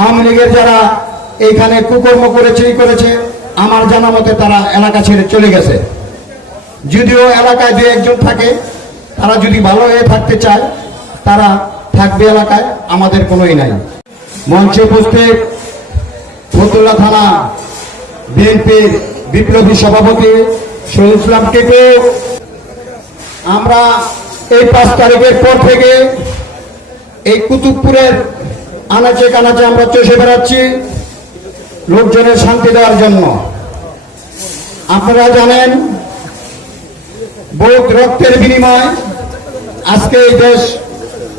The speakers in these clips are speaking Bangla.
আওয়ামী লীগের যারা এইখানে কুকর্ম করেছে আমার জানা মতে তারা এলাকা ছেড়ে চলে গেছে। যদিও এলাকায় দু একজন থাকে, তারা যদি ভালো হয়ে থাকতে চায় তারা থাকবে এলাকায়, আমাদের কোনোই নাই। মঞ্চে উপস্থিত ফতুল্লা থানা বিএনপির বিপ্লবী সভাপতি শহীদ ইসলাম টিপু, আমরা এই 5 তারিখের পর থেকে এই কুতুবপুরের আনাচে কানাচে আমরা চষে বেড়াচ্ছি লোকজনের শান্তি দেওয়ার জন্য। আপনারা জানেন বহু রক্তের বিনিময় আজকে এই দেশ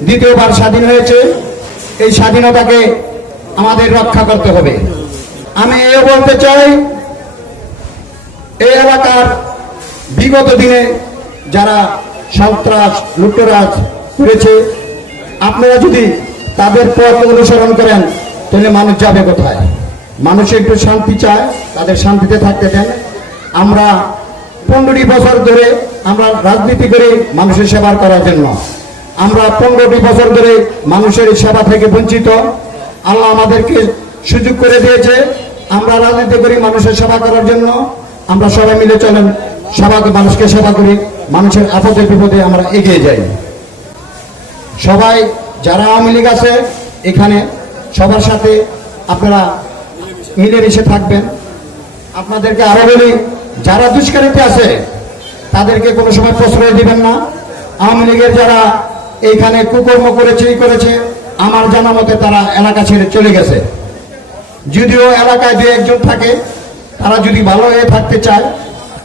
দ্বিতীয়বার স্বাধীন হয়েছে। এই স্বাধীনতাকে আমাদের রক্ষা করতে হবে। আমি এও বলতে চাই, এই এলাকার বিগত দিনে যারা সন্ত্রাস লুটতরাজ করেছে, আপনারা যদি তাদের পথ অনুসরণ করেন তাহলে মানুষ যাবে কোথায়? মানুষ একটু শান্তি চায়, তাদের শান্তিতে থাকতে দেন। আমরা 15টি বছর ধরে আমরা রাজনীতি করি মানুষের সেবা করার জন্য। আমরা 15টি বছর ধরে মানুষের সেবা থেকে বঞ্চিত। আল্লাহ আমাদেরকে সুযোগ করে দিয়েছে, আমরা রাজনীতি করি মানুষের সেবা করার জন্য। আমরা সবাই মিলে চলেন, মানুষকে সেবা করি, মানুষের আপদে বিপদে আমরা এগিয়ে যাই। সবাই যারা আওয়ামী লীগ আছে এখানে সবার সাথে আপনারা মিলেমিশে থাকবেন। আপনাদেরকে আরো বলি, যারা দুষ্কৃতী আছে তাদেরকে কোনো সময় প্রশ্রয় দিবেন না। আওয়ামী লীগের যারা এইখানে কুকর্ম করেছে আমার জানা মতে তারা এলাকা ছেড়ে চলে গেছে। যদিও এলাকায় দু একজন থাকে, তারা যদি ভালো হয়ে থাকতে চায়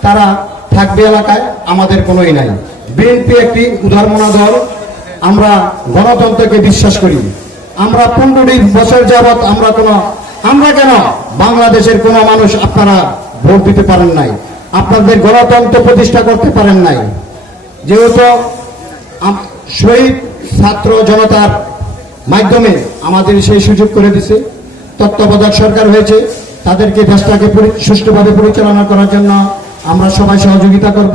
তারা থাকবে এলাকায়, আমাদের কোনোই নাই। বিএনপি একটি উদারমনা দল, আমরা গণতন্ত্রকে বিশ্বাস করি। আমরা 15টি বছর যাবৎ আমরা কেন বাংলাদেশের কোনো মানুষ আপনারা ভোট দিতে পারেন নাই, আপনাদের গণতন্ত্র প্রতিষ্ঠা করতে পারেন নাই। যেহেতু শহীদ ছাত্র জনতার মাধ্যমে আমাদের সেই সুযোগ করে দিছে, তত্ত্বাবধায়ক সরকার হয়েছে, তাদেরকে দেশটাকে সুষ্ঠুভাবে পরিচালনা করার জন্য আমরা সবাই সহযোগিতা করব।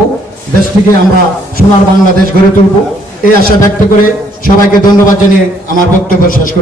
দেশটিকে আমরা সোনার বাংলাদেশ গড়ে তুলব, এই আশা ব্যক্ত করে সবাইকে ধন্যবাদ জানিয়ে আমার বক্তব্য শেষ করব।